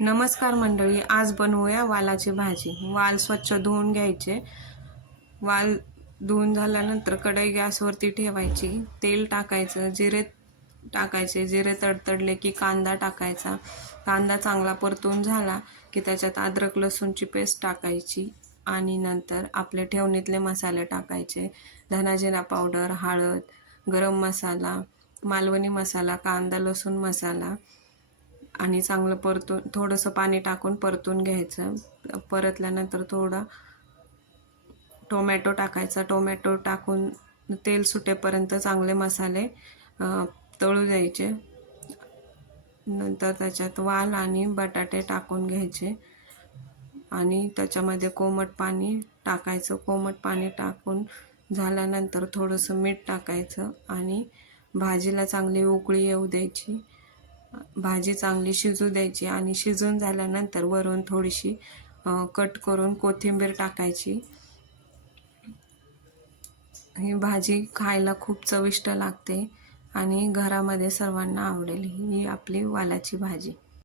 नमस्कार मंडळी आज बनवूया वालाची भाजी. वाल स्वच्छ धुवून घ्यायचे. वाल धुवून झाल्यानंतर कढई गॅसवरती ठेवायची. तेल टाकायचं जिरे टाकायचे. जिरे तडतडले की कांदा टाकायचा. कांदा चांगला परतून झाला की त्याच्यात अद्रक लसूणची पेस्ट टाकायची आणि नंतर आपले ठेवणीतले मसाले टाकायचे. धनाजिरा पावडर हळद गरम मसाला मालवणी मसाला कांदा लसूण मसाला आणि चांगलं परतून थोडंसं पाणी टाकून परतून घ्यायचं. परतल्यानंतर थोडा टोमॅटो टाकायचा. टोमॅटो टाकून तेल सुटेपर्यंत चांगले मसाले तळू द्यायचे. नंतर त्याच्यात वाल आणि बटाटे टाकून घ्यायचे. आणि त्याच्यामध्ये कोमट पाणी टाकायचं. कोमट पाणी टाकून झाल्यानंतर थोडंसं मीठ टाकायचं आणि भाजीला चांगली उकळी येऊ द्यायची. भाजी चांगली शिजू द्यायची आणि शिजून झाल्यानंतर वरून थोडीशी कट करून कोथिंबीर टाकायची. ही भाजी खायला खूप चविष्ट लागते आणि घरामध्ये सर्वांना आवडेल ही आपली वालाची भाजी.